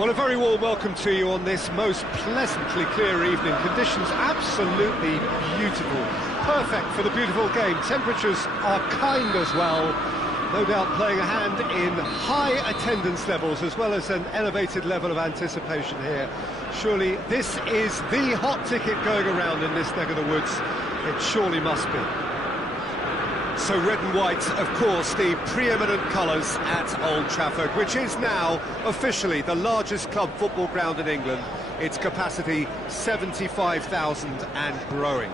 Well, a very warm welcome to you on this most pleasantly clear evening. Conditions absolutely beautiful. Perfect for the beautiful game. Temperatures are kind as well. No doubt playing a hand in high attendance levels as well as an elevated level of anticipation here. Surely this is the hot ticket going around in this neck of the woods. It surely must be. So red and white, of course, the preeminent colours at Old Trafford, which is now officially the largest club football ground in England. Its capacity 75,000 and growing.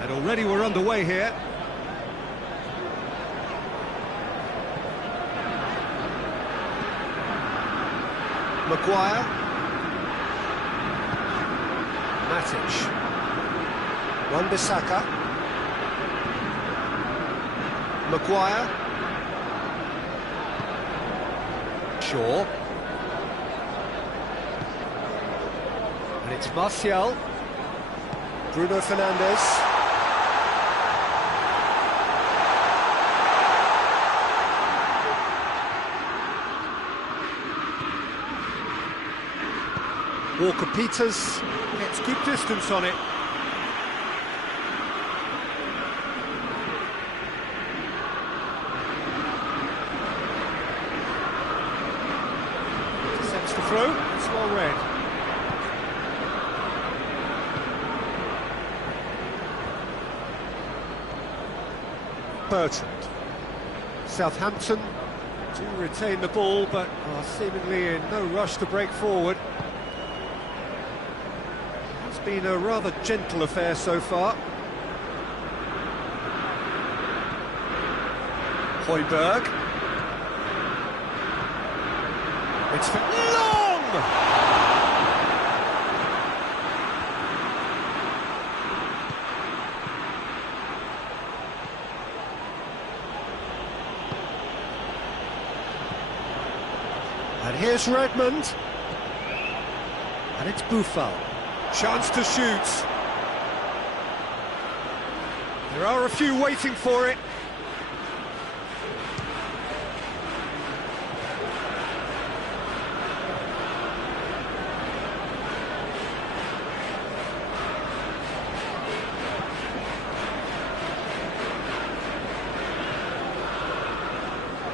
And already we're underway here. Maguire. Matic. Wan-Bissaka. Maguire. Shaw. And it's Martial. Bruno Fernandes. Walker-Peters gets good distance on it. Sets the throw, it's well read. Bertrand. Southampton do retain the ball, but are seemingly in no rush to break forward. It's been a rather gentle affair so far. Højbjerg. It's for long! And here's Redmond. And it's Boufal. Chance to shoot. There are a few waiting for it.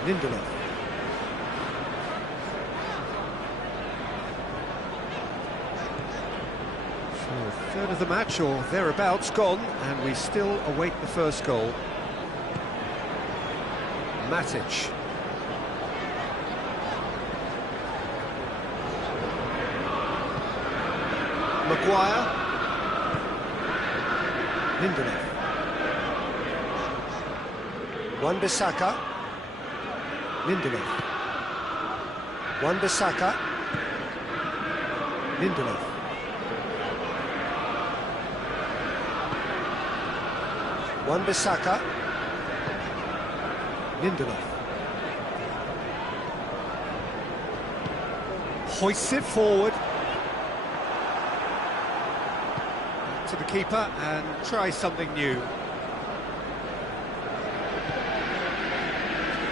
Lindelof. A third of the match, or thereabouts, gone, and we still await the first goal. Matic. Maguire. Lindelof. Wan-Bissaka. Lindelof. Wan-Bissaka. Lindelof. Wan-Bissaka. Lindelof. Hoists it forward. To the keeper and try something new.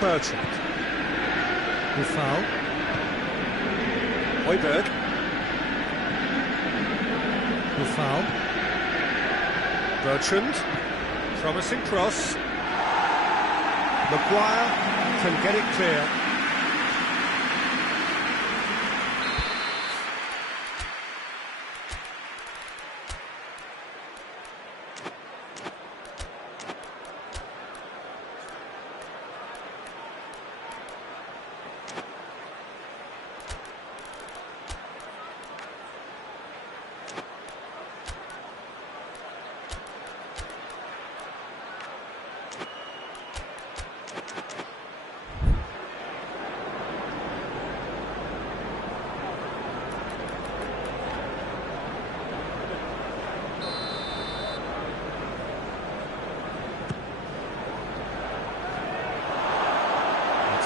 Bertrand. Boufal. Højbjerg. Boufal. Bertrand. Promising cross. Maguire can get it clear.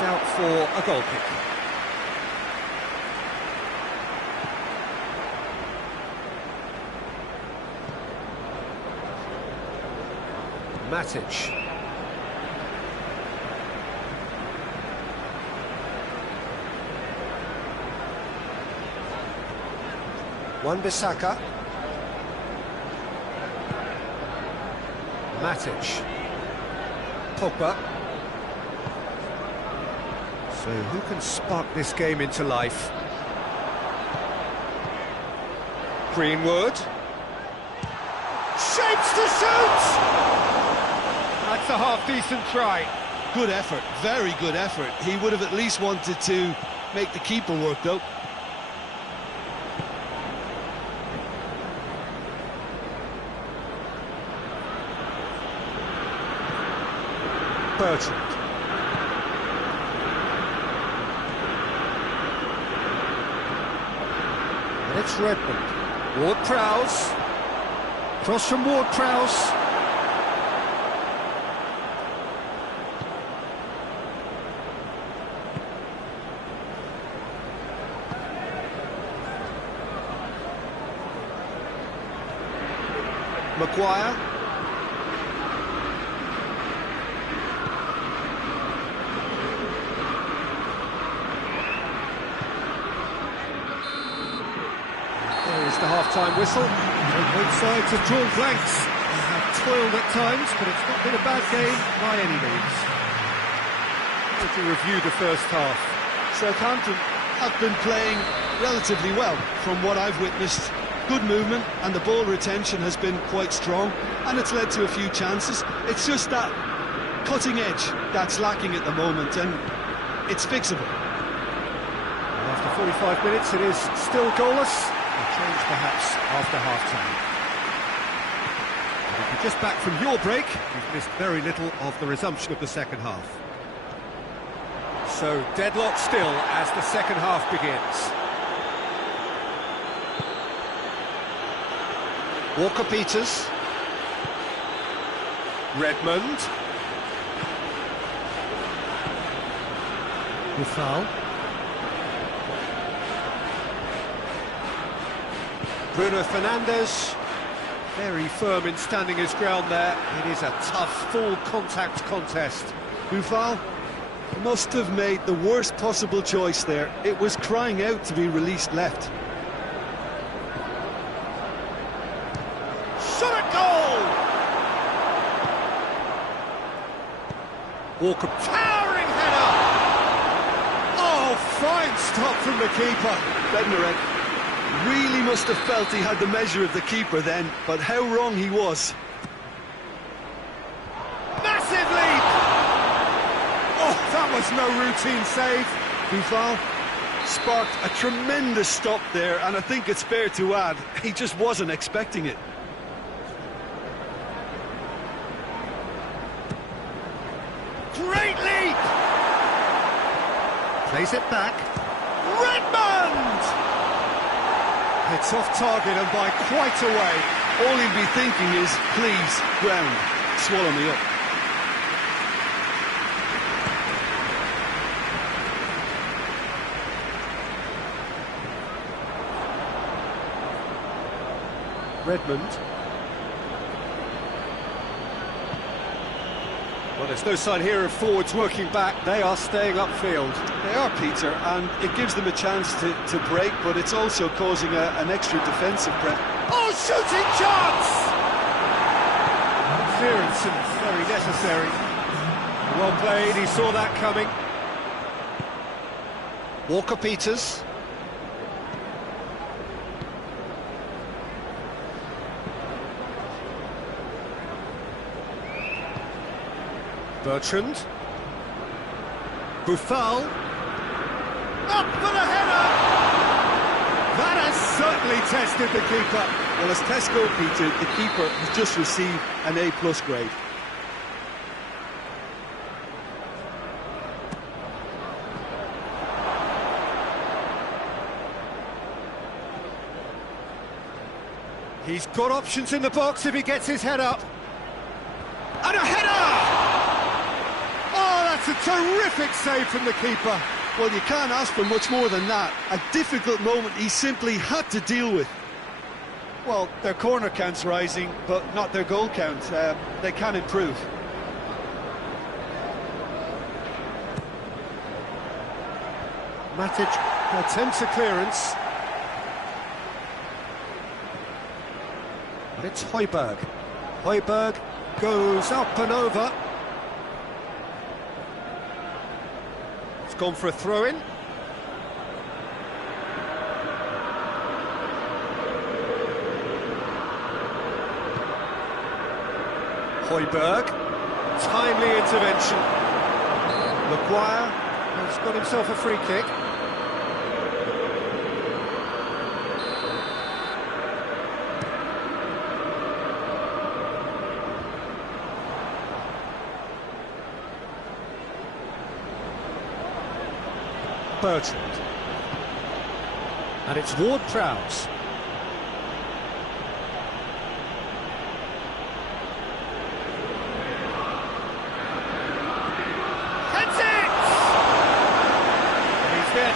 Out for a goal kick. Matic. Wan-Bissaka. Matic. Pogba. So who can spark this game into life? Greenwood. Shapes to shoot! That's a half-decent try. Good effort, very good effort. He would have at least wanted to make the keeper work, though. Bertrand. And it's Redmond. Ward-Prowse. Cross from Ward-Prowse. Maguire. There is the half-time whistle. Both sides have drawn blanks. They have toiled at times, but it's not been a bad game by any means. To review the first half. Southampton have been playing relatively well from what I've witnessed. Good movement, and the ball retention has been quite strong, and it's led to a few chances. It's just that cutting edge that's lacking at the moment, and it's fixable. After 45 minutes, it is still goalless. A change perhaps after half-time. If you're just back from your break, you've missed very little of the resumption of the second half. So deadlock still as the second half begins. Walker-Peters. Redmond. Buffal. Bruno Fernandes. Very firm in standing his ground there. It is a tough, full-contact contest. Buffal must have made the worst possible choice there. It was crying out to be released left. Shot at goal! Walker, towering header! Oh, fine stop from the keeper. Bednarek really must have felt he had the measure of the keeper then, but how wrong he was. Massive leap! Oh, that was no routine save. Buffal sparked a tremendous stop there, and I think it's fair to add, he just wasn't expecting it. Great leap! Plays it back. Redmond! It's off target and by quite a way. All he'd be thinking is, please, ground, swallow me up. Redmond. Well, there's no sign here of forwards working back. They are staying upfield. They are, Peter, and it gives them a chance to break, but it's also causing an extra defensive pressure. Oh, shooting chance! Clearance and very necessary. Well played, he saw that coming. Walker-Peters. Bertrand. Buffal. Up for the header! That has certainly tested the keeper. Well, as Tesco, Peter, the keeper has just received an A+ grade. He's got options in the box if he gets his head up. And a header! Oh, that's a terrific save from the keeper. Well, you can't ask for much more than that. A difficult moment he simply had to deal with. Well, their corner count's rising, but not their goal count. They can improve. Matic attempts a clearance. It's Højbjerg. Højbjerg goes up and over. It's gone for a throw-in. Højbjerg, timely intervention. Maguire has got himself a free kick. Bertrand. And it's Ward-Prowse.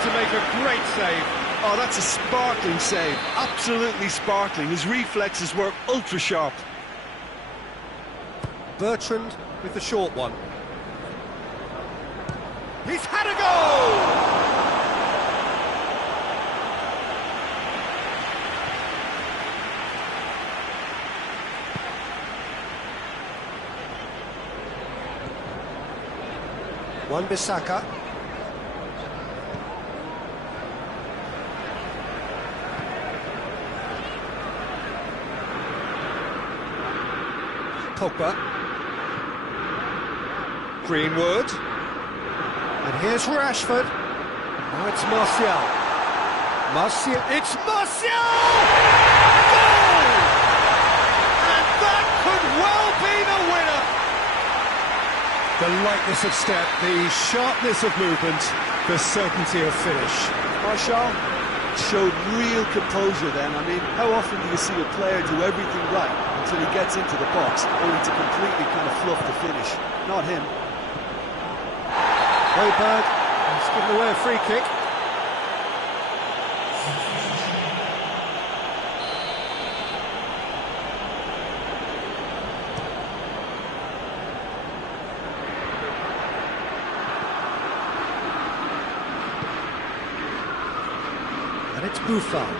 To make a great save. Oh, that's a sparkling save. Absolutely sparkling. His reflexes were ultra sharp. Bertrand with the short one. He's had a goal! Wan-Bissaka. Pogba. Greenwood. And here's Rashford. Now it's Martial. Martial. It's Martial! Goal! And that could well be the winner. The lightness of step, the sharpness of movement, the certainty of finish. Martial showed real composure then. I mean, how often do you see a player do everything right until he gets into the box, only to completely kind of fluff the finish? Not him. Højbjerg has given away a free kick. And it's Buffon.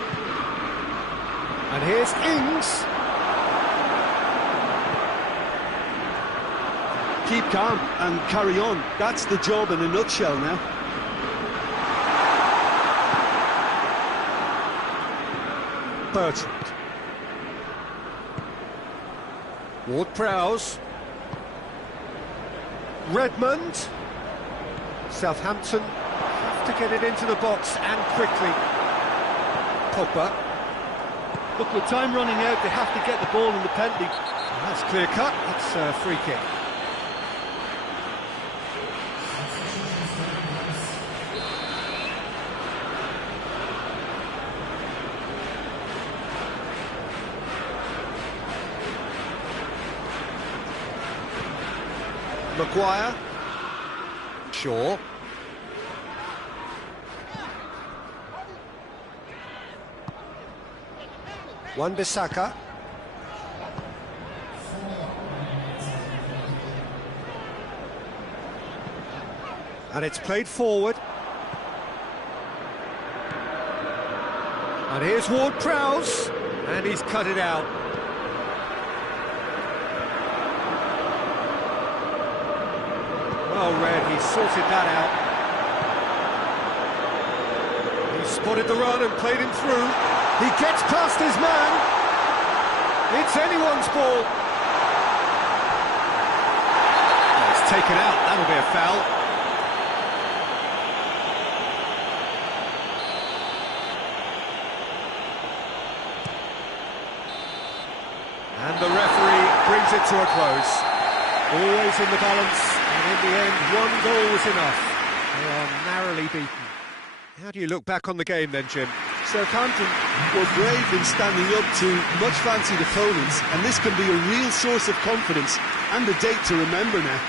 And here's Ings. Keep calm and carry on. That's the job in a nutshell now. Bertrand. Ward-Prowse. Redmond. Southampton have to get it into the box and quickly. Pogba. Look, with time running out, they have to get the ball in the penalty. That's clear cut. It's a free kick. Maguire. Shaw. Wan-Bissaka. And it's played forward. And here's Ward-Prowse. And he's cut it out. Well read, he sorted that out. He spotted the run and played him through. He gets past his man. It's anyone's ball. Oh, it's taken out, that'll be a foul. And the referee brings it to a close. Always in the balance, and in the end, one goal was enough. They are narrowly beaten. How do you look back on the game then, Jim? Southampton were brave in standing up to much fancied opponents, and this can be a real source of confidence and a date to remember now.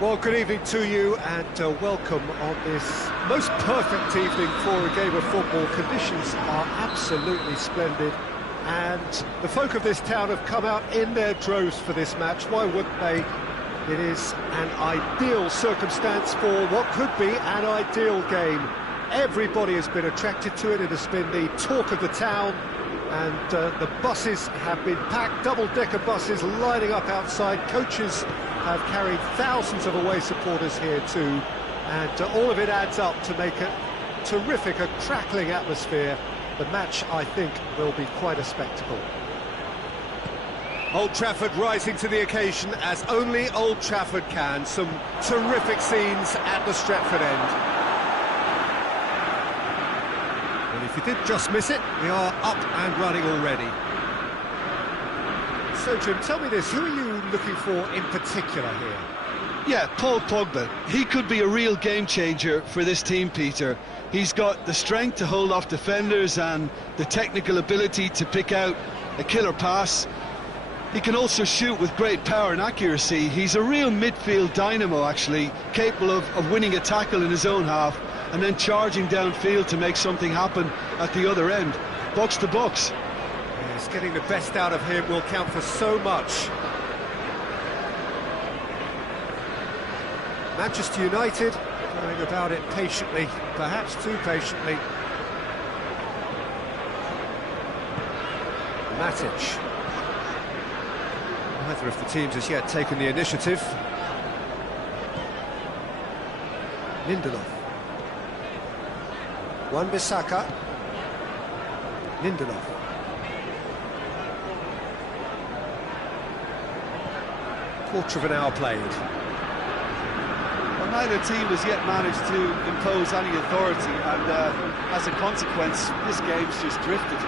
Well, good evening to you and welcome on this most perfect evening for a game of football. Conditions are absolutely splendid and the folk of this town have come out in their droves for this match. Why wouldn't they? It is an ideal circumstance for what could be an ideal game. Everybody has been attracted to it. It has been the talk of the town, and the buses have been packed, double-decker buses lining up outside. Coaches have carried thousands of away supporters here too, and all of it adds up to make a terrific, a crackling atmosphere. The match, I think, will be quite a spectacle. Old Trafford rising to the occasion as only Old Trafford can. Some terrific scenes at the Stretford end. And if you did just miss it, we are up and running already. So, Jim, tell me this, who are you looking for in particular here? Yeah, Paul Pogba. He could be a real game changer for this team, Peter. He's got the strength to hold off defenders and the technical ability to pick out a killer pass. He can also shoot with great power and accuracy. He's a real midfield dynamo, actually, capable of winning a tackle in his own half and then charging downfield to make something happen at the other end. Box to box. Yes, getting the best out of him will count for so much. Manchester United going about it patiently, perhaps too patiently. Matic. Neither of the teams has yet taken the initiative. Lindelof. Wan-Bissaka. Lindelof. Quarter of an hour played. Well, neither team has yet managed to impose any authority, and as a consequence, this game's just drifted.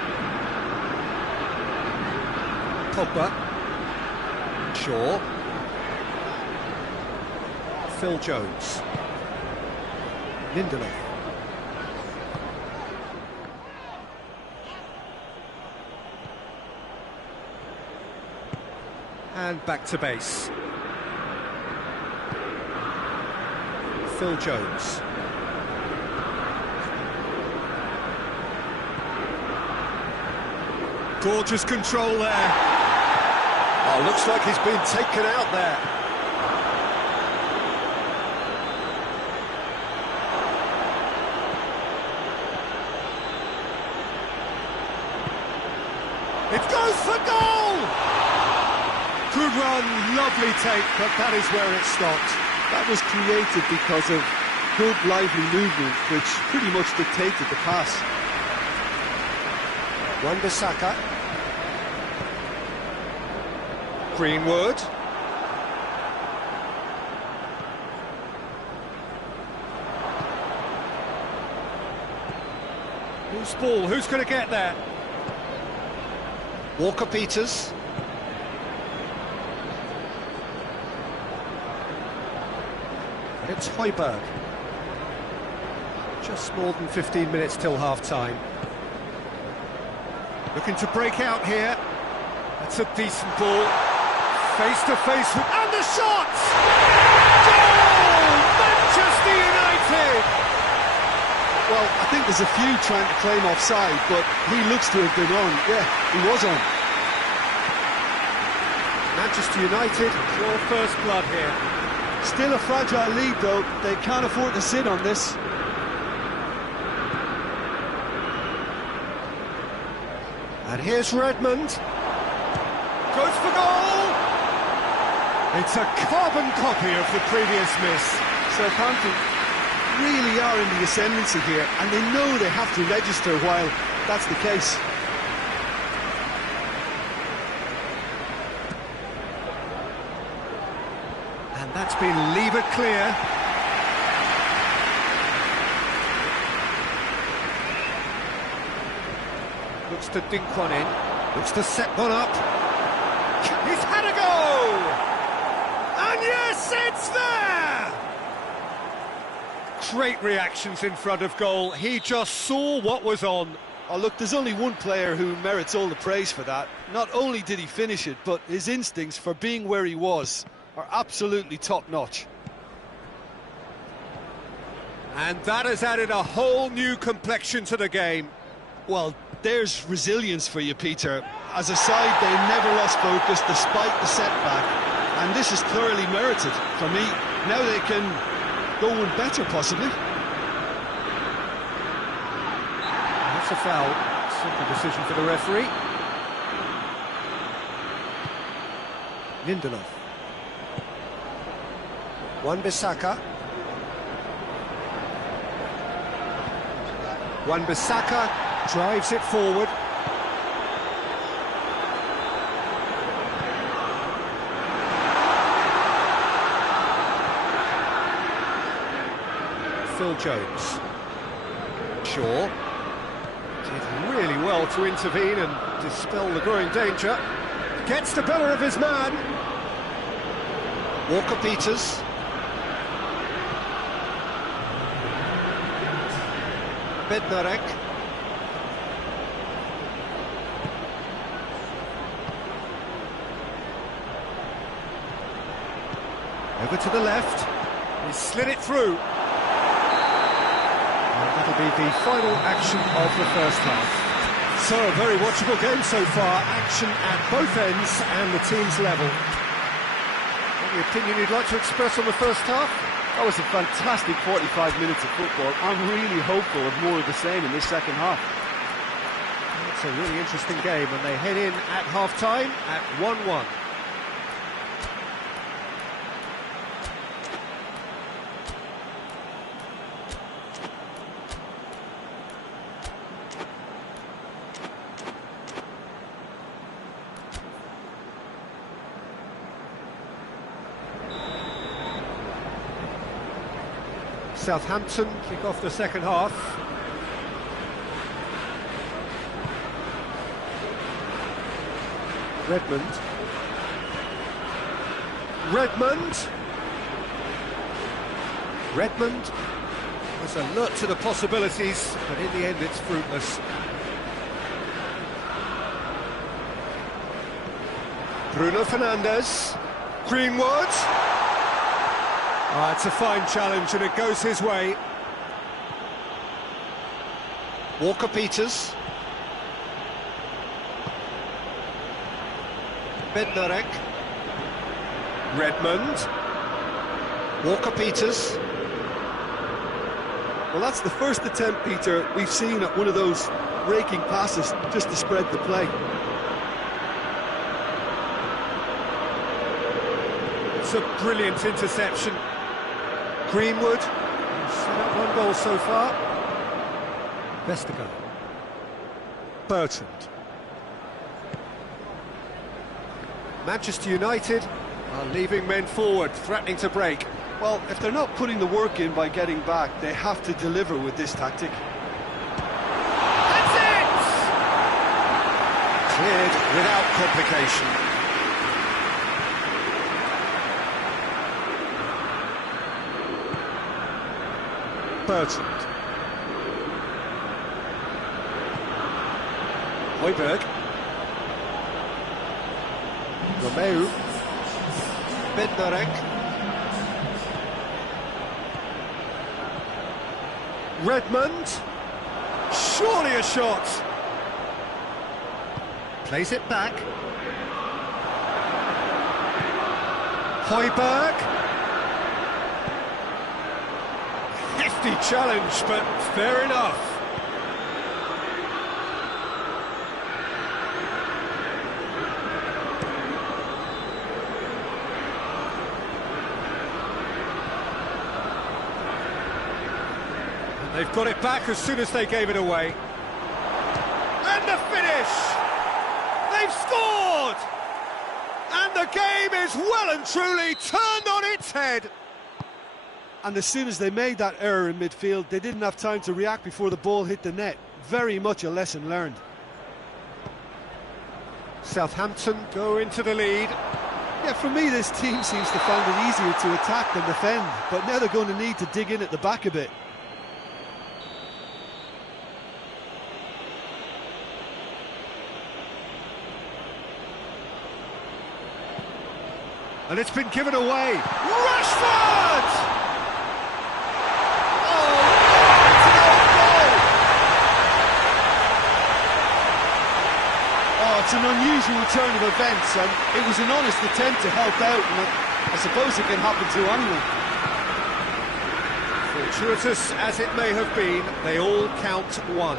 Pogba. Shaw. Phil Jones. Lindelof. And back to base. Phil Jones. Gorgeous control there. Oh, looks like he's been taken out there. It goes for goal! Good run, lovely take, but that is where it stopped. That was created because of good, lively movement, which pretty much dictated the pass. Wan-Bissaka. Greenwood. Loose ball, who's going to get there? Walker-Peters. And it's Højbjerg. Just more than 15 minutes till half-time. Looking to break out here. That's a decent ball. Face-to-face, and the shot! Goal! Manchester United! Well, I think there's a few trying to claim offside, but he looks to have been on. Yeah, he was on. Manchester United, your first blood here. Still a fragile lead, though. They can't afford to sit on this. And here's Redmond. Goes for goal! It's a carbon copy of the previous miss. Southampton really are in the ascendancy here, and they know they have to register while that's the case. And that's been levered clear. Looks to dink one in. Looks to set one up. He's had a go! And yes, it's there! Great reactions in front of goal. He just saw what was on. Oh, look, there's only one player who merits all the praise for that. Not only did he finish it, but his instincts for being where he was are absolutely top-notch. And that has added a whole new complexion to the game. Well, there's resilience for you, Peter. As a side, they never lost focus despite the setback, and this is thoroughly merited for me. Now they can go one better, possibly. That's a foul. Simple decision for the referee. Lindelof. Wan-Bissaka. Wan-Bissaka drives it forward. Phil Jones. Shaw did really well to intervene and dispel the growing danger. Gets the better of his man. Walker-Peters. Bednarek. Over to the left. He slid it through. And that'll be the final action of the first half. So, a very watchable game so far. Action at both ends and the team's level. Any opinion you'd like to express on the first half? That was a fantastic 45 minutes of football. I'm really hopeful of more of the same in this second half. It's a really interesting game, and they head in at half-time at 1-1. Southampton kick off the second half. Redmond. Redmond was alert to the possibilities, but in the end it's fruitless. Bruno Fernandes. Greenwood. It's a fine challenge and it goes his way. Walker-Peters. Bednarek. Redmond. Walker-Peters. Well, that's the first attempt, Peter, we've seen at one of those raking passes just to spread the play. It's a brilliant interception. Greenwood, set up one goal so far. Vestergaard. Bertrand. Manchester United are leaving men forward, threatening to break. Well, if they're not putting the work in by getting back, they have to deliver with this tactic. That's it! Cleared without complication. Bertrand. Højbjerg. Romeu. Bednarek. Redmond. Surely a shot. Plays it back. Højbjerg. Hefty challenge, but fair enough. They've got it back as soon as they gave it away. And the finish! They've scored! And the game is well and truly turned on its head. And as soon as they made that error in midfield, they didn't have time to react before the ball hit the net. Very much a lesson learned. Southampton go into the lead. Yeah, for me, this team seems to find it easier to attack than defend, but now they're going to need to dig in at the back a bit. And it's been given away. Rashford! Oh, it's an unusual turn of events, and it was an honest attempt to help out, and I suppose it can happen to anyone. Fortuitous as it may have been, they all count one.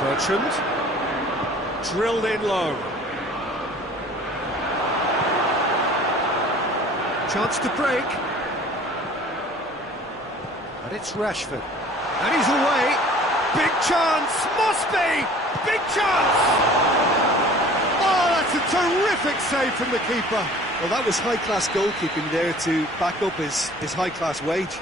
Bertrand, drilled in low. Chance to break. And it's Rashford. And he's away. Big chance! Must be! Big chance! Oh, that's a terrific save from the keeper. Well, that was high-class goalkeeping there to back up his high-class wage.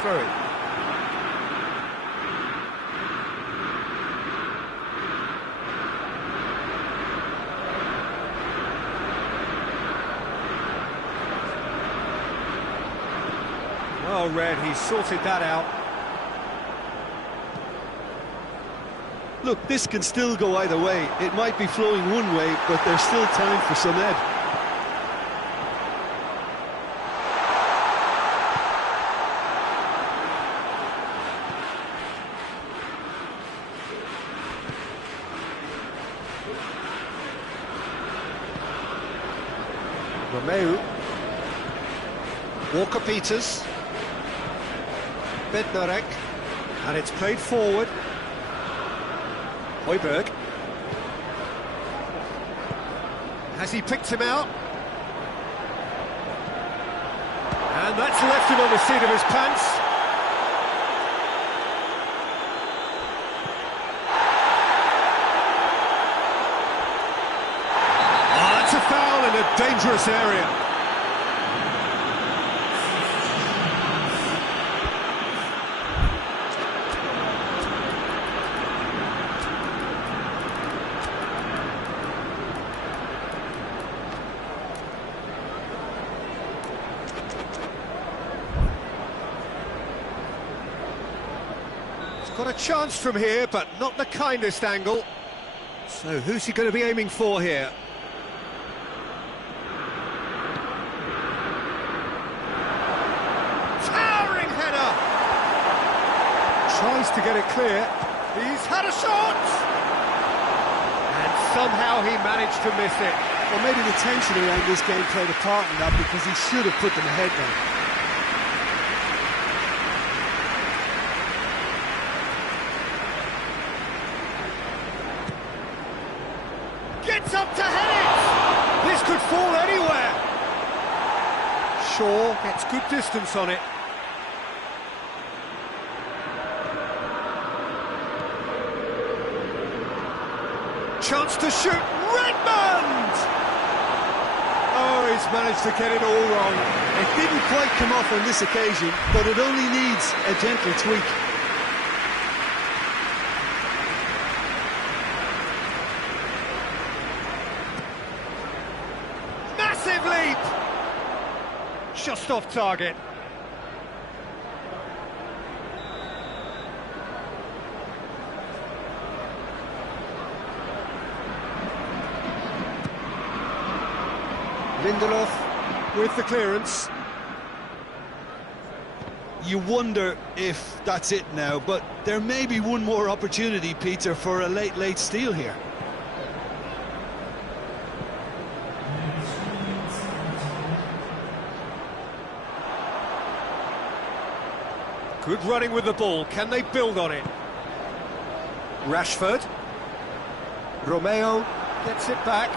Throw it. Well read, he sorted that out. Look, this can still go either way. It might be flowing one way, but there's still time for some ebb. Romeu. Walker-Peters. Bednarek. And it's played forward. Højbjerg. Has he picked him out? And that's left him on the seat of his pants. Oh, that's a foul in a dangerous area. Got a chance from here, but not the kindest angle. So who's he going to be aiming for here? Towering header! Tries to get it clear. He's had a shot! And somehow he managed to miss it. Well, maybe the tension around this game played a part in that, because he should have put them ahead then. Gets up to head it! This could fall anywhere! Shaw gets good distance on it. Chance to shoot, Redmond! Oh, he's managed to get it all wrong. It didn't quite come off on this occasion, but it only needs a gentle tweak. Massive leap! Just off target. Lindelof with the clearance. You wonder if that's it now, but there may be one more opportunity, Peter, for a late steal here. Good running with the ball. Can they build on it? Rashford. Romeo gets it back.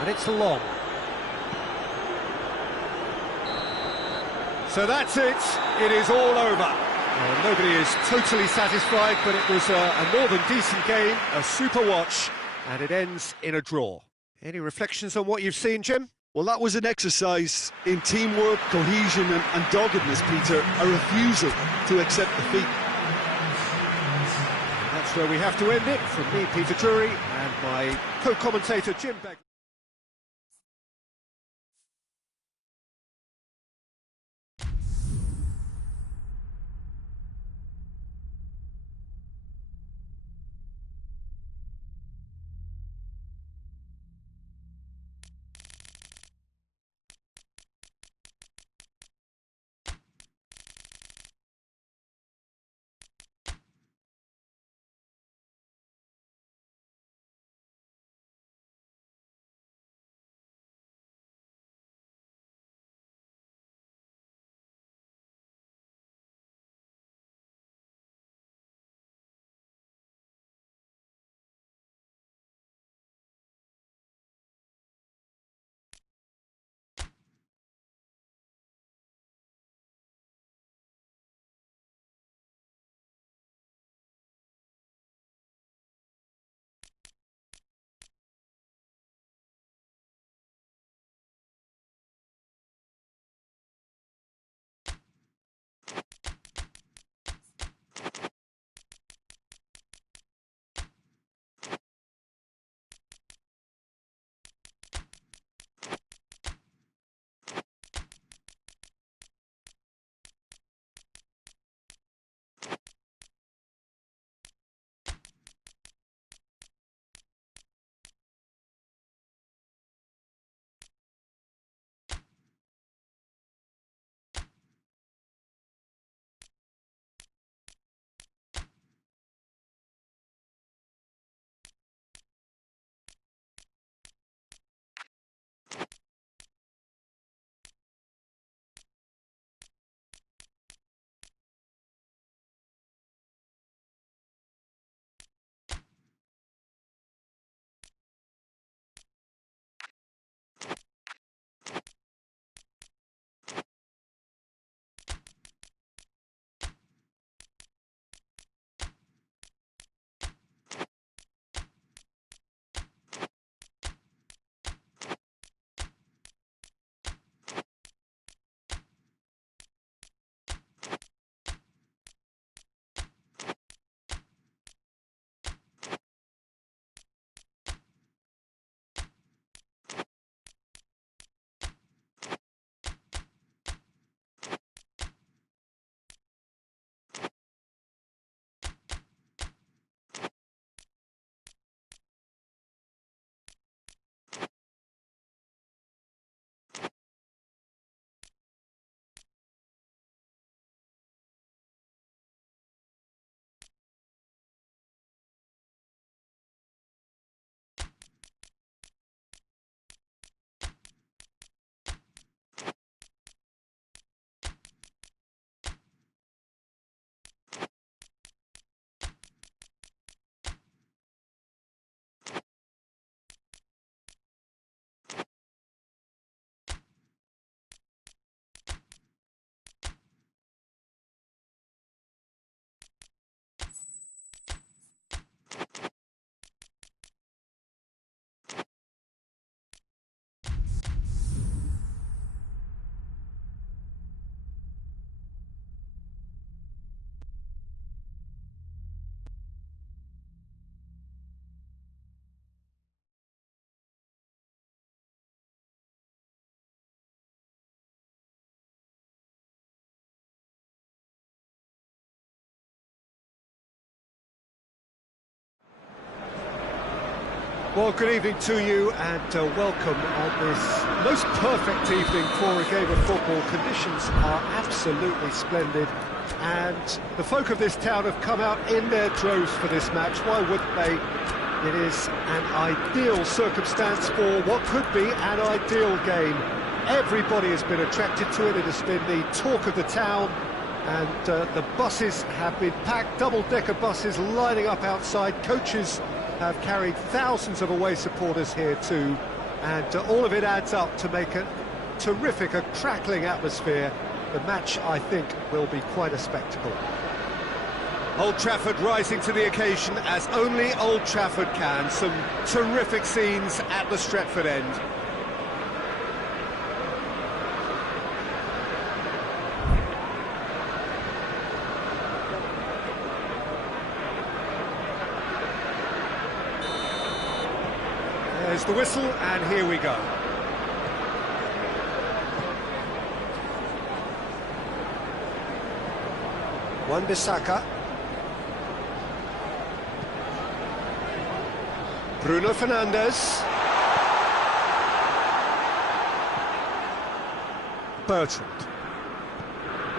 And it's long. So that's it. It is all over. Well, nobody is totally satisfied, but it was a more than decent game, a super watch, and it ends in a draw. Any reflections on what you've seen, Jim? Well, that was an exercise in teamwork, cohesion and doggedness, Peter. A refusal to accept defeat. That's where we have to end it. From me, Peter Drury, and my co-commentator, Jim Begley. Well, good evening to you and welcome on this most perfect evening for a game of football. Conditions are absolutely splendid and the folk of this town have come out in their droves for this match. Why wouldn't they? It is an ideal circumstance for what could be an ideal game. Everybody has been attracted to it. It has been the talk of the town, and the buses have been packed, double-decker buses lining up outside. Coaches have carried thousands of away supporters here too, and all of it adds up to make a terrific, a crackling atmosphere. The match, I think, will be quite a spectacle. Old Trafford rising to the occasion as only Old Trafford can. Some terrific scenes at the Stretford end. There's the whistle, and here we go. Wan-Bissaka. Bruno Fernandes. Bertrand.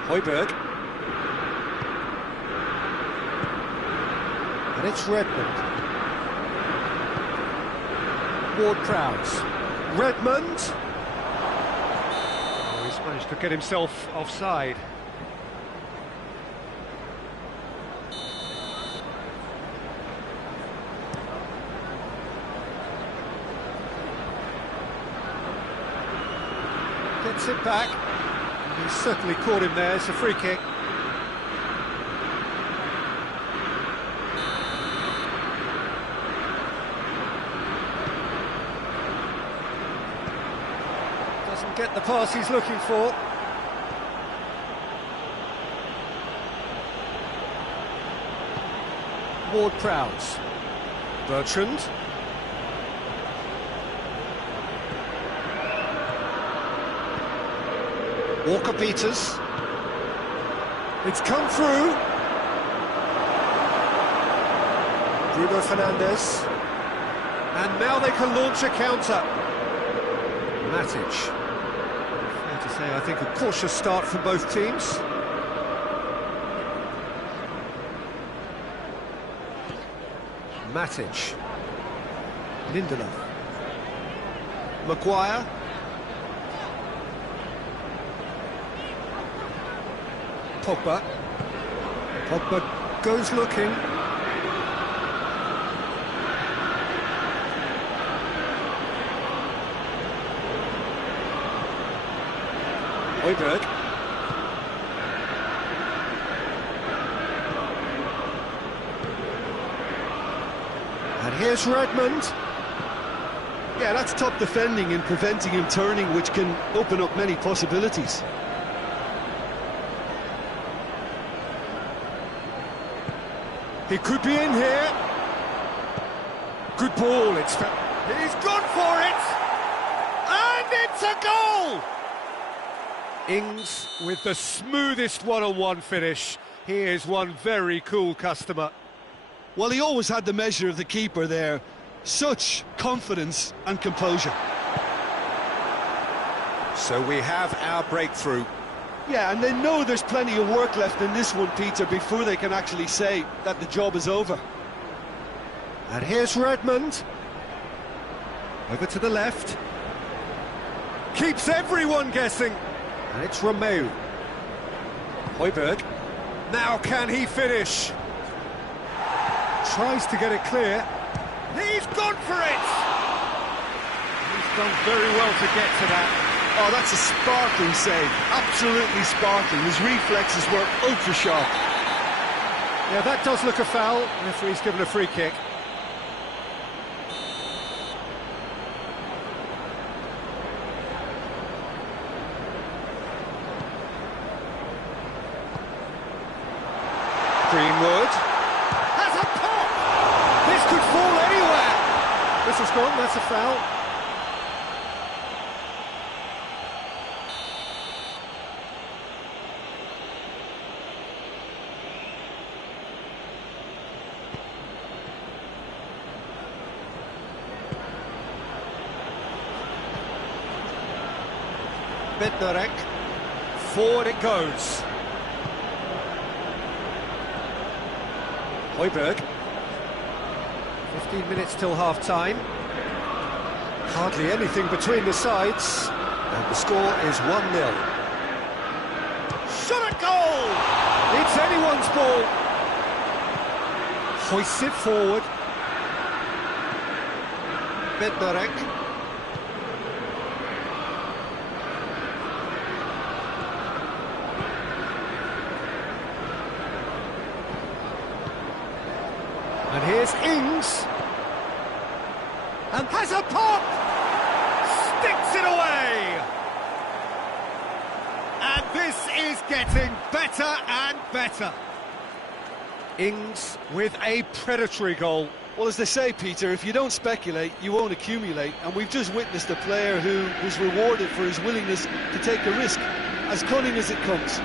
Højbjerg. And it's Redmond. Ward-Prowse. Redmond. Oh, he's managed to get himself offside. Gets it back. He's certainly caught him there. It's a free kick. Doesn't get the pass he's looking for. Ward-Prowse. Bertrand. Walker-Peters. It's come through. Bruno Fernandes. And now they can launch a counter. Matic. Fair to say, I think, a cautious start from both teams. Matic. Lindelof. Maguire. Pogba. Pogba goes looking. Højbjerg. And here's Redmond. Yeah, that's top defending and preventing him turning, which can open up many possibilities. He could be in here. Good ball. He's gone for it. And it's a goal! Ings with the smoothest one-on-one finish. He is one very cool customer. Well, he always had the measure of the keeper there. Such confidence and composure. So we have our breakthrough. Yeah, and they know there's plenty of work left in this one, Peter, before they can actually say that the job is over. And here's Redmond. Over to the left. Keeps everyone guessing. And it's Romeu. Højbjerg. Now can he finish? Tries to get it clear. He's gone for it! He's done very well to get to that. Oh, that's a sparkling save. Absolutely sparkling. His reflexes were ultra sharp. Yeah, that does look a foul. Referee's given a free kick. Greenwood has a pop! This could fall anywhere! This has gone, that's a foul. Bednarek. Forward it goes. Højbjerg. 15 minutes till half-time. Hardly anything between the sides. And the score is 1-0. Shot at goal! It's anyone's ball. Hoists it forward. Bednarek. And here's Ings. And has a pop! Sticks it away! And this is getting better and better. Ings with a predatory goal. Well, as they say, Peter, if you don't speculate, you won't accumulate. And we've just witnessed a player who was rewarded for his willingness to take a risk, as cunning as it comes.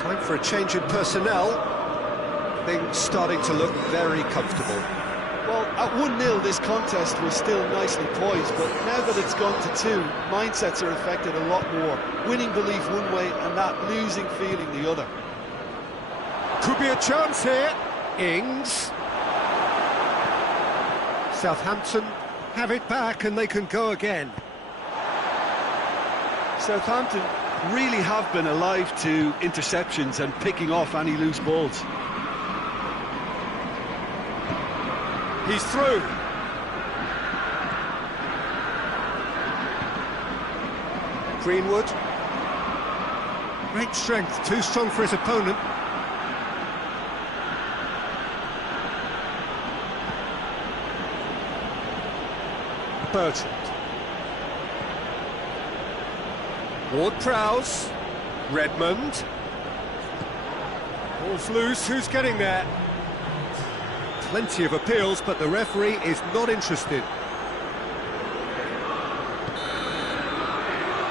Time for a change in personnel. Things starting to look very comfortable. Well, at 1-0 this contest was still nicely poised, but now that it's gone to 2, mindsets are affected a lot more. Winning belief one way and that losing feeling the other. Could be a chance here. Ings. Southampton have it back and they can go again. Southampton really have been alive to interceptions and picking off any loose balls. He's through. Greenwood. Great strength, too strong for his opponent. Bertrand. Ward-Prowse, Redmond. Ball's loose, who's getting there? Plenty of appeals, but the referee is not interested.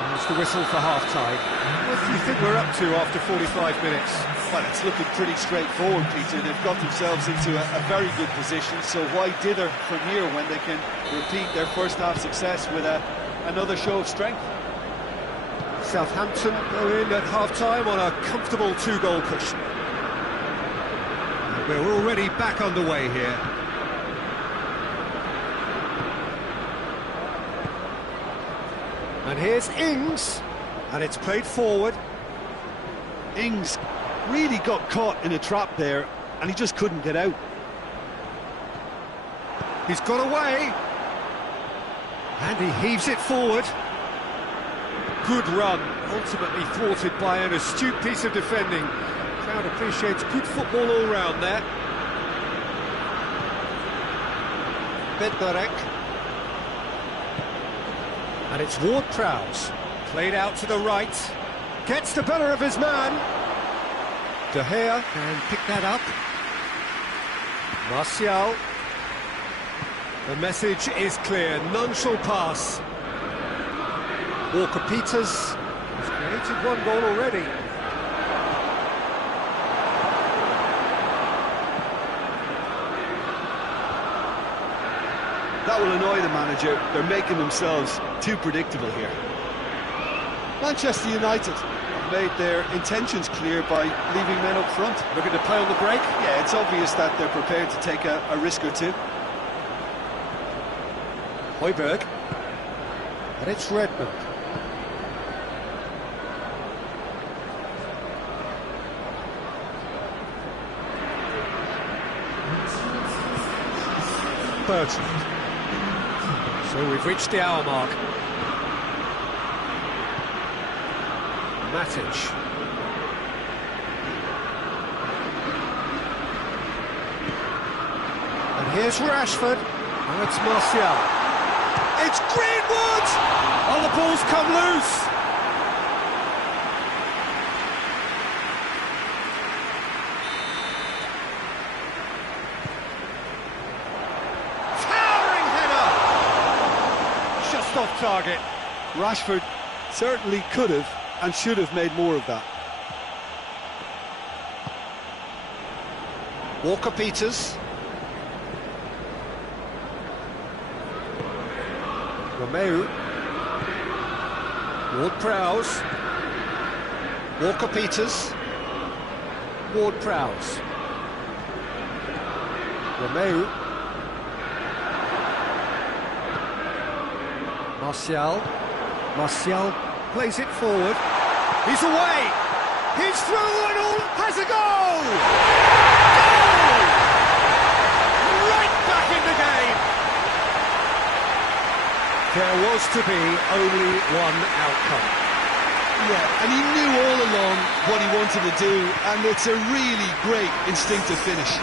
There's the whistle for half-time. What do you think we're up to after 45 minutes? Well, it's looking pretty straightforward, Peter. They've got themselves into a very good position, so why dither from here when they can repeat their first-half success with another show of strength? Southampton go in at half-time on a comfortable 2-goal cushion. We're already back underway here. And here's Ings, and it's played forward. Ings really got caught in a trap there, and he just couldn't get out. He's got away, and he heaves it forward. Good run, ultimately thwarted by an astute piece of defending. Crowd appreciates good football all round there. Bednarek. And it's Ward-Prowse, played out to the right. Gets the better of his man. De Gea can pick that up. Martial. The message is clear, none shall pass. Walker-Peters has created 1 goal already. That will annoy the manager. They're making themselves too predictable here. Manchester United have made their intentions clear by leaving men up front. Looking to play on the break. Yeah, it's obvious that they're prepared to take a risk or two. Højbjerg. And it's Redmond. Bertrand. So we've reached the hour mark. Matic. And here's Rashford. And it's Martial. It's Greenwood! Oh, the ball's come loose. Towering header! Just off target. Rashford certainly could have and should have made more of that. Walker-Peters. Romeu. Ward-Prowse. Walker-Peters. Ward-Prowse. Romeu. Martial plays it forward. He's away. He's through and all has a goal. Goal! Right back in the game. There was to be only one outcome. Yeah, and he knew all along what he wanted to do, and it's a really great instinctive finish.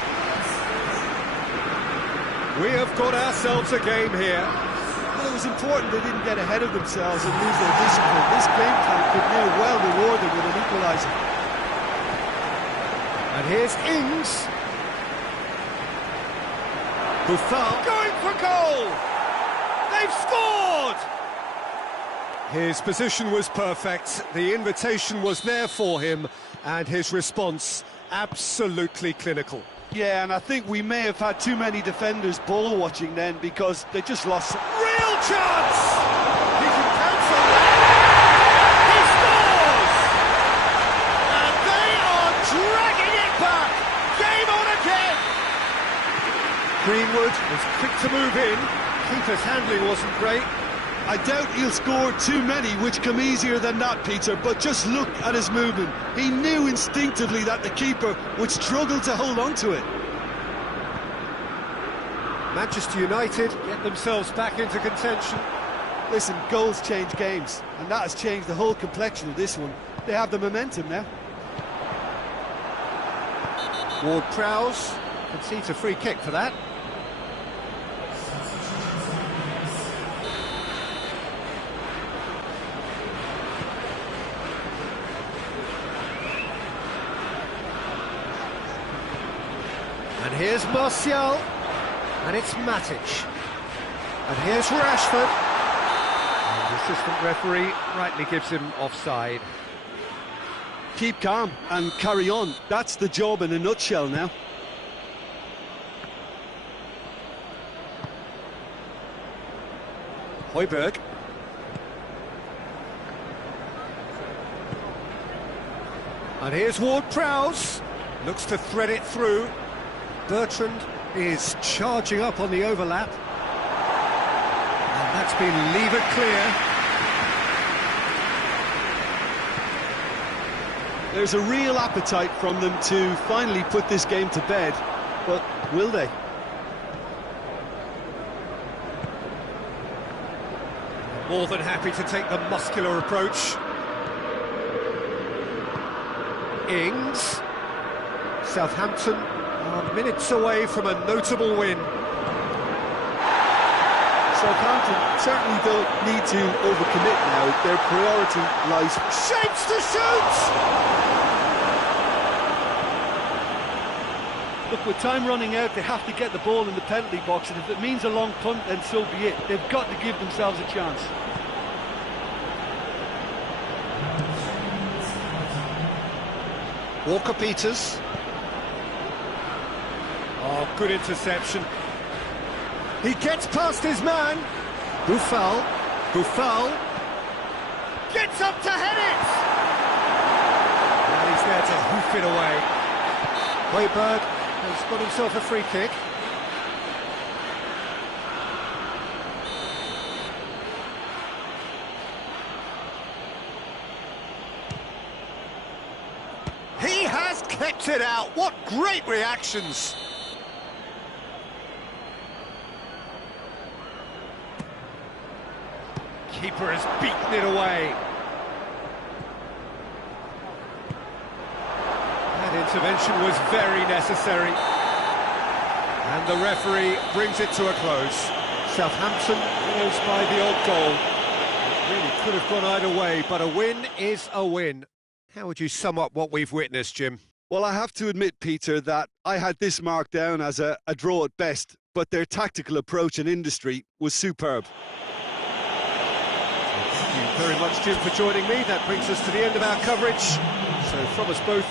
We have got ourselves a game here. Well, it was important they didn't get ahead of themselves and lose their discipline. This game plan could now well reward them with an equaliser. And here's Ings. Buffon going for goal! They've scored! His position was perfect, the invitation was there for him, and his response absolutely clinical. Yeah, and I think we may have had too many defenders ball watching then because they just lost. Real chance! He can cancel that! He scores! And they are dragging it back! Game on again! Greenwood was quick to move in. Keeper's handling wasn't great. I doubt he'll score too many, which come easier than that, Peter, but just look at his movement. He knew instinctively that the keeper would struggle to hold on to it. Manchester United get themselves back into contention. Listen, goals change games, and that has changed the whole complexion of this one. They have the momentum now. Ward-Prowse concedes a free kick for that. And here's Martial, and it's Matic. And here's Rashford. And the assistant referee rightly gives him offside. Keep calm and carry on. That's the job in a nutshell now. Højbjerg. And here's Ward-Prowse. Looks to thread it through. Bertrand is charging up on the overlap. And that's been levered clear. There's a real appetite from them to finally put this game to bed, but will they? More than happy to take the muscular approach. Ings. Southampton are minutes away from a notable win. Southampton certainly don't need to overcommit now. Their priority lies... Shapes to shoot! Look, with time running out, they have to get the ball in the penalty box, and if it means a long punt, then so be it. They've got to give themselves a chance. Walker-Peters. Oh, good interception. He gets past his man. Boufal gets up to head it! And he's there to hoof it away. Højbjerg has got himself a free kick. He has kept it out. What great reactions! Keeper has beaten it away. That intervention was very necessary. And the referee brings it to a close. Southampton close by the odd goal. It really could have gone either way, but a win is a win. How would you sum up what we've witnessed, Jim? Well, I have to admit, Peter, that I had this marked down as a draw at best, but their tactical approach and industry was superb. Thank you very much, Jim, for joining me. That brings us to the end of our coverage. So from us both,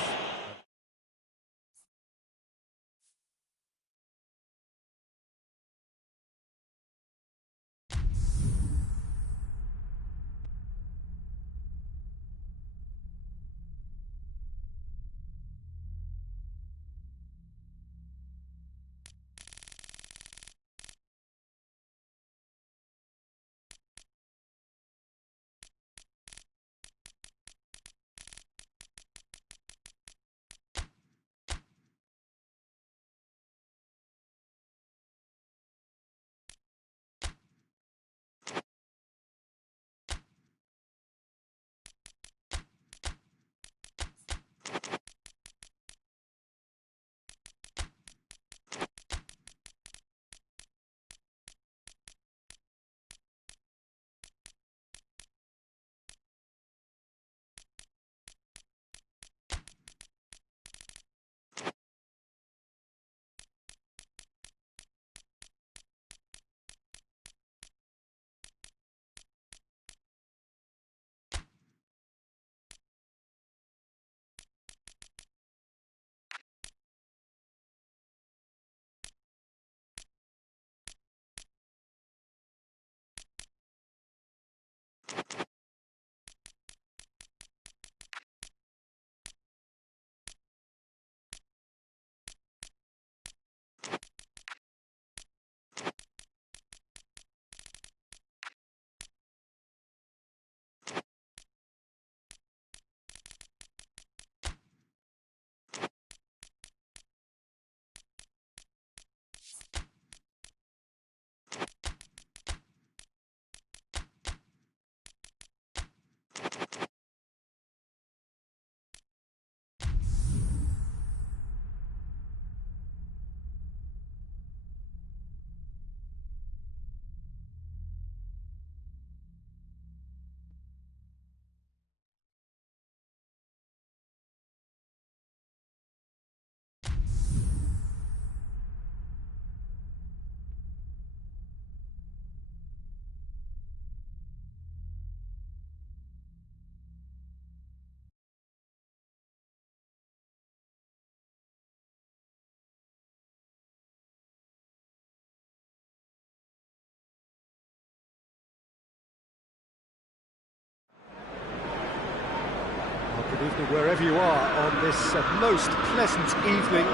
good evening wherever you are on this most pleasant evening.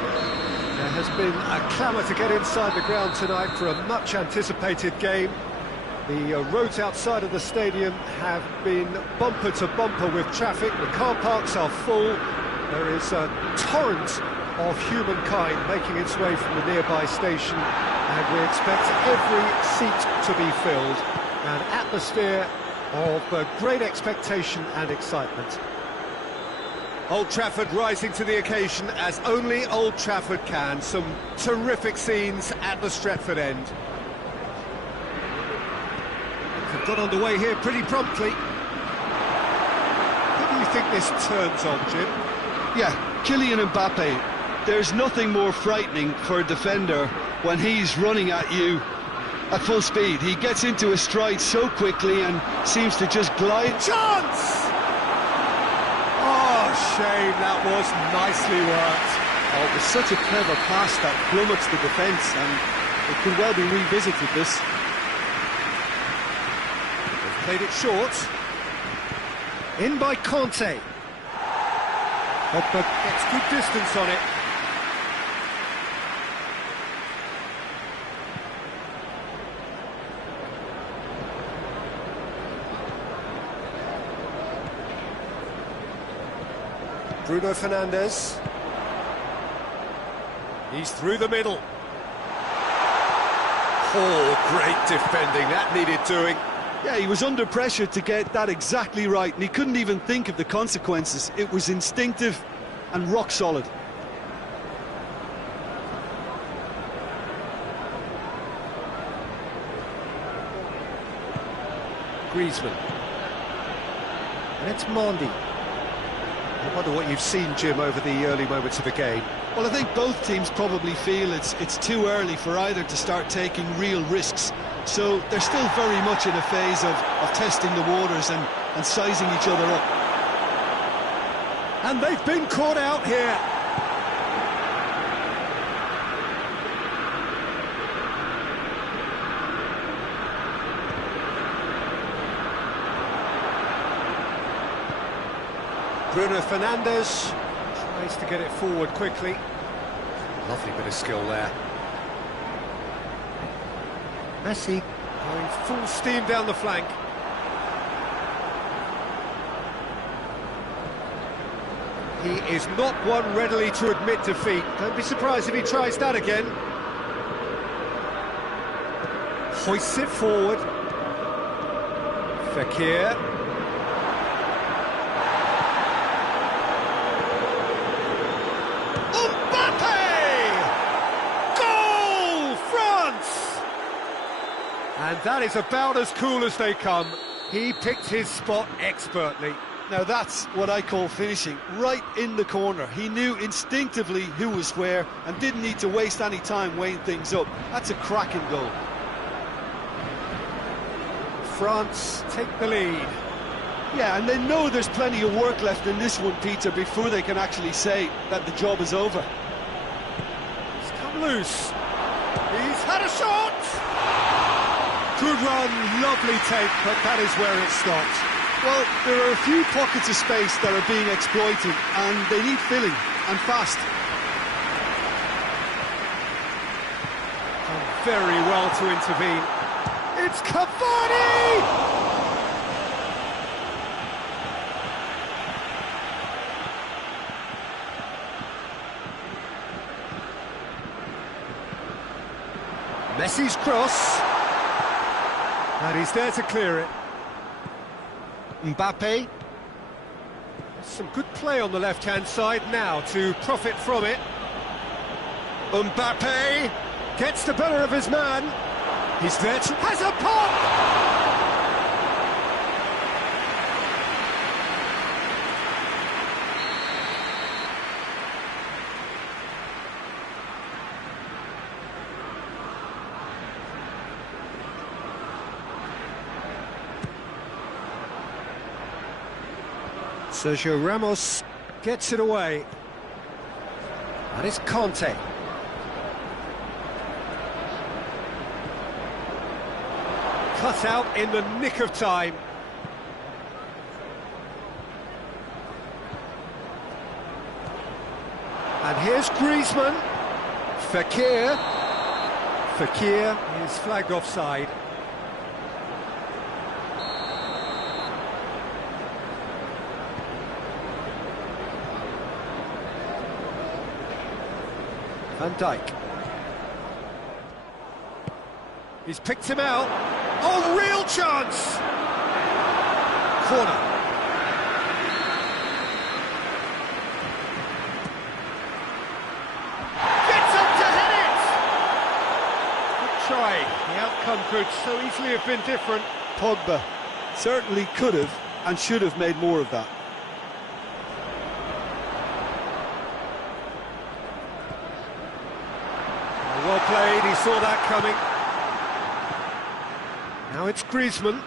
There has been a clamour to get inside the ground tonight for a much anticipated game. The roads outside of the stadium have been bumper to bumper with traffic. The car parks are full. There is a torrent of humankind making its way from the nearby station, and we expect every seat to be filled. An atmosphere of great expectation and excitement. Old Trafford rising to the occasion as only Old Trafford can. Some terrific scenes at the Stretford end. They've got underway here pretty promptly. Who do you think this turns on, Jim? Yeah, Kylian Mbappe. There's nothing more frightening for a defender when he's running at you at full speed. He gets into a stride so quickly and seems to just glide. Chance! Oh, shame, that was nicely worked. Oh, it was such a clever pass that plummets the defence, and It could well be revisited, this. They've played it short. In by Conte. Pogba gets good distance on it. Bruno Fernandes. He's through the middle. Oh, great defending, that needed doing. Yeah, he was under pressure to get that exactly right, and he couldn't even think of the consequences. It was instinctive and rock solid. Griezmann. And it's Mendy. I wonder what you've seen, Jim, over the early moments of the game. Well, I think both teams probably feel it's too early for either to start taking real risks. So they're still very much in a phase of testing the waters and sizing each other up. And they've been caught out here. Bruno Fernandes tries to get it forward quickly. Lovely bit of skill there. Messi going full steam down the flank. He is not one readily to admit defeat. Don't be surprised if he tries that again. Hoists it forward. Fekir. And that is about as cool as they come. He picked his spot expertly. Now that's what I call finishing, right in the corner. He knew instinctively who was where and didn't need to waste any time weighing things up. That's a cracking goal. France take the lead. Yeah, and they know there's plenty of work left in this one, Peter, before they can actually say that the job is over. It's come loose. He's had a shot! Good run, lovely take, but that is where it stopped. Well, there are a few pockets of space that are being exploited, and they need filling, and fast. Done very well to intervene. It's Cavani! Messi's cross. And he's there to clear it. Mbappe. Some good play on the left-hand side now to profit from it. Mbappe gets the better of his man. He's there to... has a pop! Sergio Ramos gets it away. And it's Conte. Cut out in the nick of time. And here's Griezmann. Fekir. Fekir is flagged offside. Van Dijk. He's picked him out. Oh, real chance! Corner. Gets up to head it! Good try. The outcome could so easily have been different. Pogba certainly could have and should have made more of that. Well played, he saw that coming. Now it's Griezmann.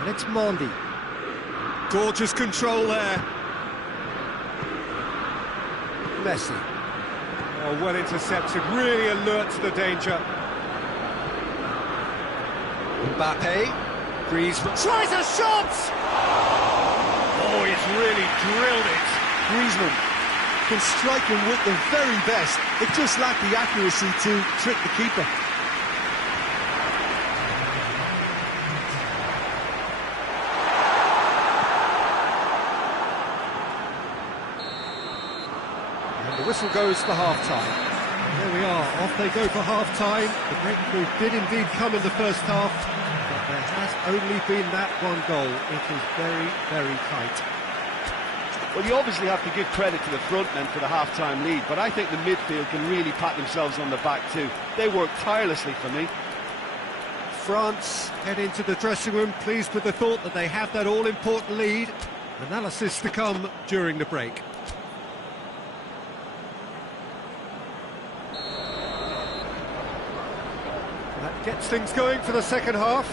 And it's Mendy. Gorgeous control there. Messi. Oh, well intercepted, really alert to the danger. Mbappe, Griezmann tries a shot! Oh, he's really drilled it. Griezmann can strike him with the very best. It just lacked the accuracy to trick the keeper. And the whistle goes for half-time. There we are, off they go for half-time. The breakthrough did indeed come in the first half, but there has only been that one goal. It is very, very tight. Well, you obviously have to give credit to the front men for the half-time lead, but I think the midfield can really pat themselves on the back too. They work tirelessly for me. France head into the dressing room pleased with the thought that they have that all-important lead. Analysis to come during the break. That gets things going for the second half.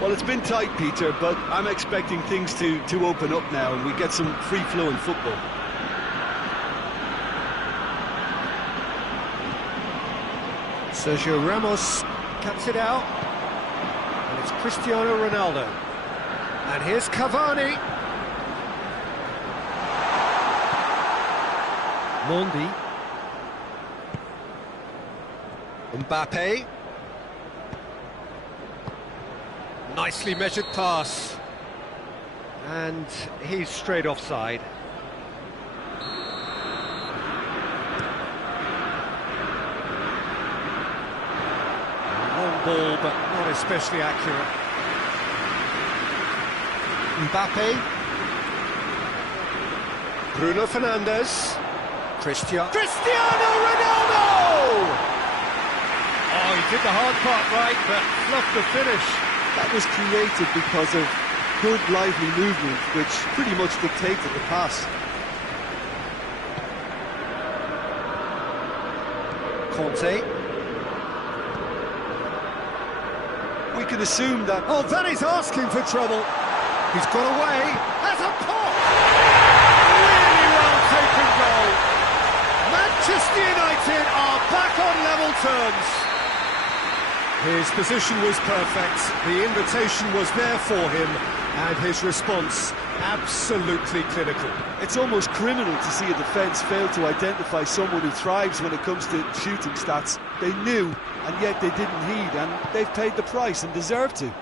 Well, it's been tight, Peter, but I'm expecting things to open up now and we get some free-flowing football. Sergio Ramos cuts it out, and it's Cristiano Ronaldo. And here's Cavani. Mondi. Mbappe. Nicely measured pass. And he's straight offside. Long ball, but not especially accurate. Mbappe. Bruno Fernandes. Cristiano Ronaldo! Oh, he did the hard part right, but fluffed the finish. That was created because of good, lively movement, which pretty much dictated the pass. Conte. We can assume that... Oh, that is asking for trouble. He's got away. Has a pop! Really well taken goal. Manchester United are back on level terms. His position was perfect. The invitation was there for him, and his response absolutely clinical. It's almost criminal to see a defence fail to identify someone who thrives when it comes to shooting stats. They knew, and yet they didn't heed, and they've paid the price and deserve to.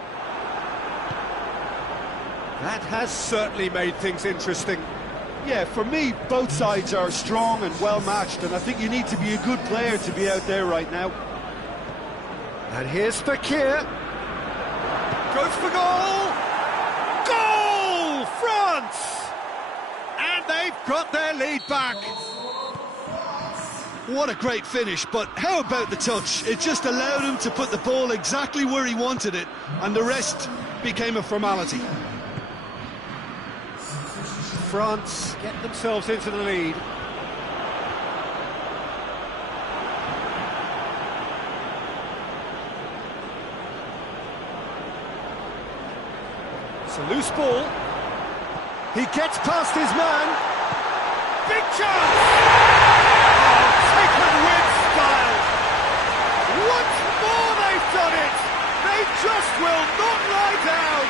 That has certainly made things interesting. Yeah, for me, both sides are strong and well-matched, and I think you need to be a good player to be out there right now. And here's Fekir. Goes for goal! Goal! France! And they've got their lead back. What a great finish, but how about the touch? It just allowed him to put the ball exactly where he wanted it, and the rest became a formality. France get themselves into the lead. It's a loose ball. He gets past his man. Big chance! Oh, taken with style. Once more they've done it. They just will not lie down.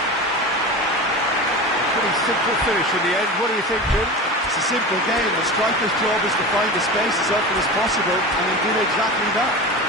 Pretty simple finish in the end. What do you think, Jim? It's a simple game. The striker's job is to find the space as often as possible, and he did exactly that.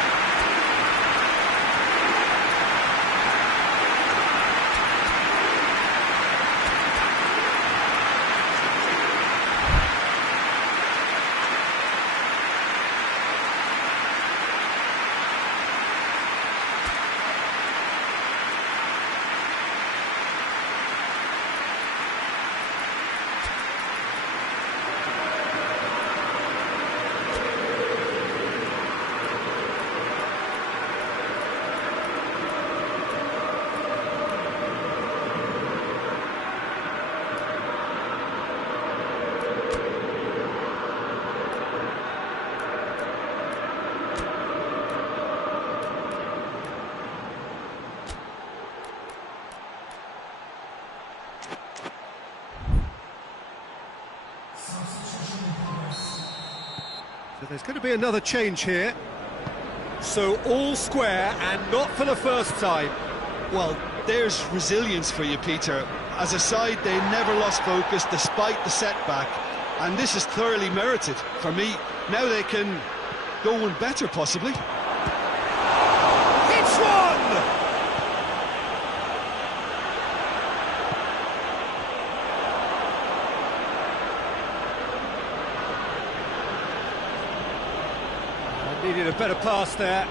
But there's going to be another change here. So all square and not for the first time. Well, there's resilience for you, Peter. As a side, they never lost focus despite the setback, and this is thoroughly merited. For me, now they can go one better, possibly. It's one! Needed a better pass there.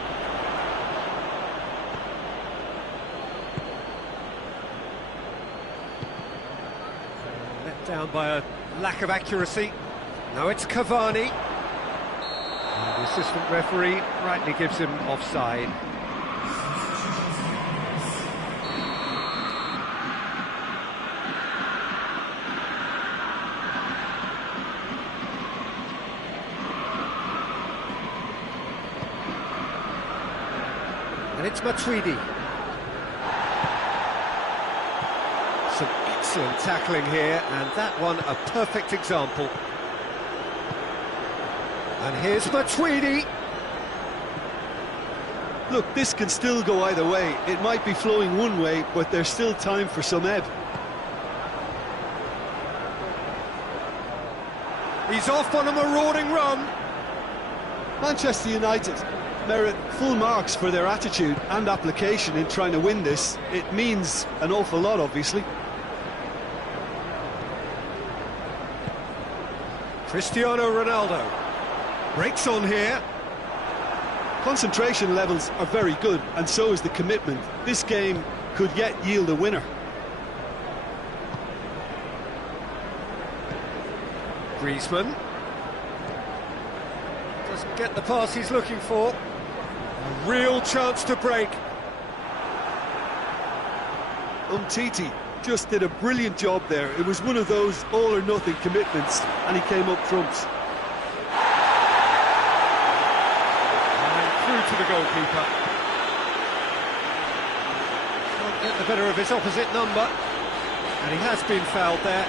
Let down by a lack of accuracy. Now it's Cavani. And the assistant referee rightly gives him offside. And it's Matuidi. Some excellent tackling here, and that one a perfect example. And here's Matuidi. Look, this can still go either way. It might be flowing one way, but there's still time for some ebb. He's off on a marauding run. Manchester United merit full marks for their attitude and application in trying to win this. It means an awful lot, obviously. Cristiano Ronaldo breaks on here. Concentration levels are very good, and so is the commitment. This game could yet yield a winner. Griezmann doesn't get the pass he's looking for. A real chance to break. Umtiti just did a brilliant job there. It was one of those all-or-nothing commitments, and he came up trumps. And through to the goalkeeper. Can't get the better of his opposite number, and he has been fouled there.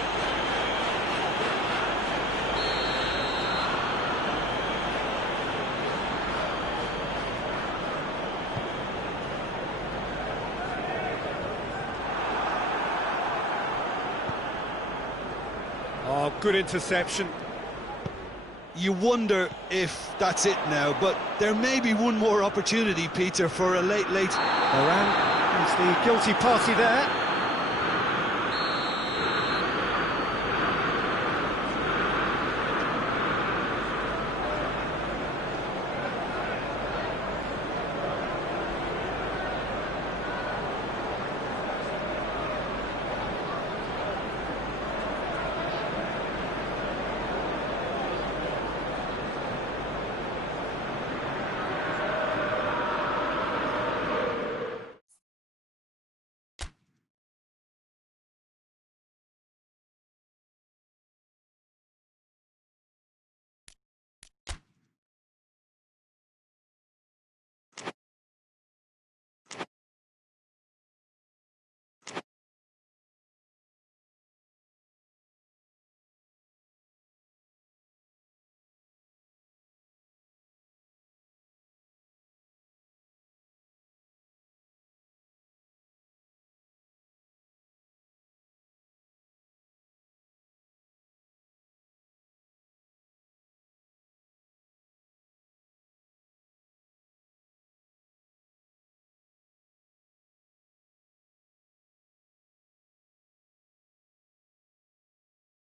Oh, good interception. You wonder if that's it now, but there may be one more opportunity, Peter, for a late... Varane is the guilty party there.